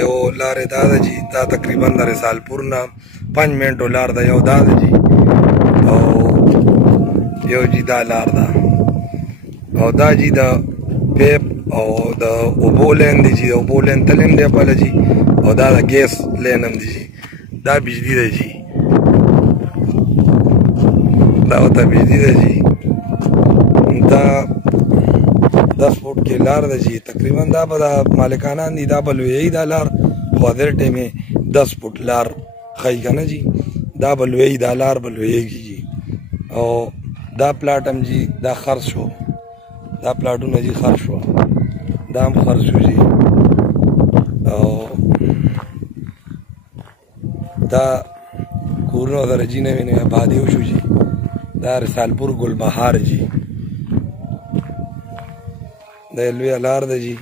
یو لارې دا ده چې دا تقریبا د رسالپور نه 5 منټو لار ده یو دا ده چې او یو چې دا لار ده او دا چې د پیپ او د اوبو لین دی چې د اوبو لین تلیم دی پله چې او دا د ګیس لین هم دی چې دا بجلی ده چې دا ورته بجلی ده چې دا 10 فوټ کې لار ده چې تقریبا دا به د مالکانان دي دا به لویوي دا لار خو در ټیمې 10 فوټ لار ښایي که نه جي دا به لویوي دا لار به لویېږي جي او دا پلاټ هم جي دا خرڅ شو دا پلاټونه جي خرڅ شوه دا هم خرڅ شو جي او دا کورونه سره جي نوې نوې آبادي وشو جي دا رسالپور ګلبهار جي دا لویه لار ده جي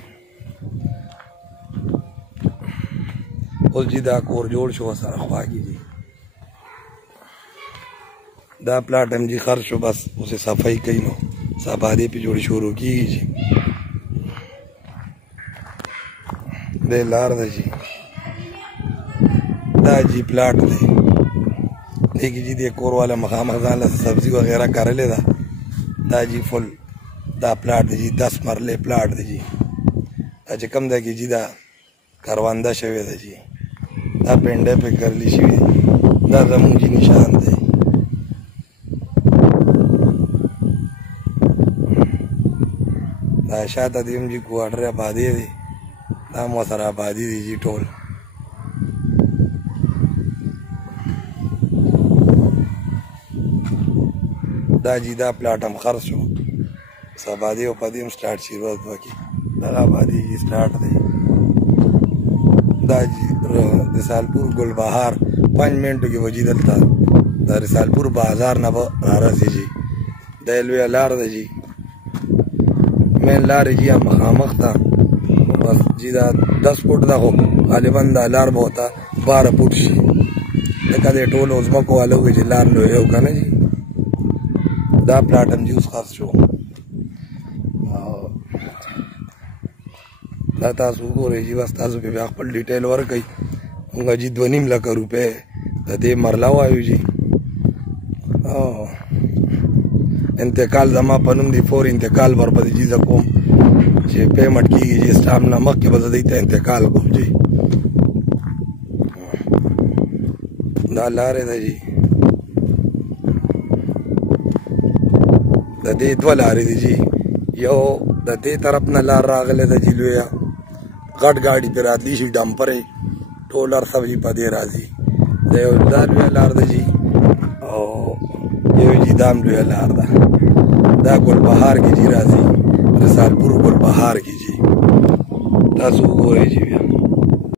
اوس جي دا کور جوړ شو ورسره خوا کې جي دا پلاټ هم جي خرڅ شو بس اوس یې صفایي کوي نو آبادي پې جوړې شروع کېږي جي دی لار ده جي دا جي پلاټ دی دې کې جي دې کور والا مخامخ ځان له سبزي وغیره کرلې ده دا جي فل دا پلاټ دی جي 10 مرلې پلاټ دی جي دا چې کوم دی کې جي دا کرونده شوې ده جي دا پنډه پې کرلي شوي دا زموږ جي نشان دی دا شاته دې هم جي کوارټر آبادي دی دا هم ورسره آبادي دی جي ټول دا جي دا پلاټ هم خرڅ شو آبادي او پدې هم سټارټ شي ورځ دوه کې دغه آبادي جي سټارټ دی دا جي د رسالپور ګلبهار 5 منټو کې وجي دلته د رسالپور بازار نه به رارسي جي دا لویه لار ده جي مین لارې جي مخامخ ته بس جي دا 10 فوټ ده خو غالبا دا لار به ورته 12 فوټ شي لکه دې ټولو ځمکو والا ووایي چې لار لویه و که نه جي دا پلاټ هم جي اوس خرڅ شو دا تاسو وګورئ جي بس تاسو پې بیا خپل ډیټیل ورکوئ مونږ جي 2.5 لکه روپۍ د دې مرله وایو جي انتقال زما په نوم دی فور انتقال ورپسې جي زه کوم چې پیمنټ کېږي جي سټام نه مخکې به زه دوی ته انتقال کوم جي دا لارې ده جي د دې 2 لارې دي جي یو د دې طرف نه لار راغلی ده جي لویه غټ ګاډي پې راتلی شي ډمپرې ټول هر څه جي په دې راځي د یو دا لویه لار ده جي او یو جي دا هم لویه لار ده دا ګلبهار کې جي راځي رسالپور ګلبهار کې جي تاسو وګورئ جي بیا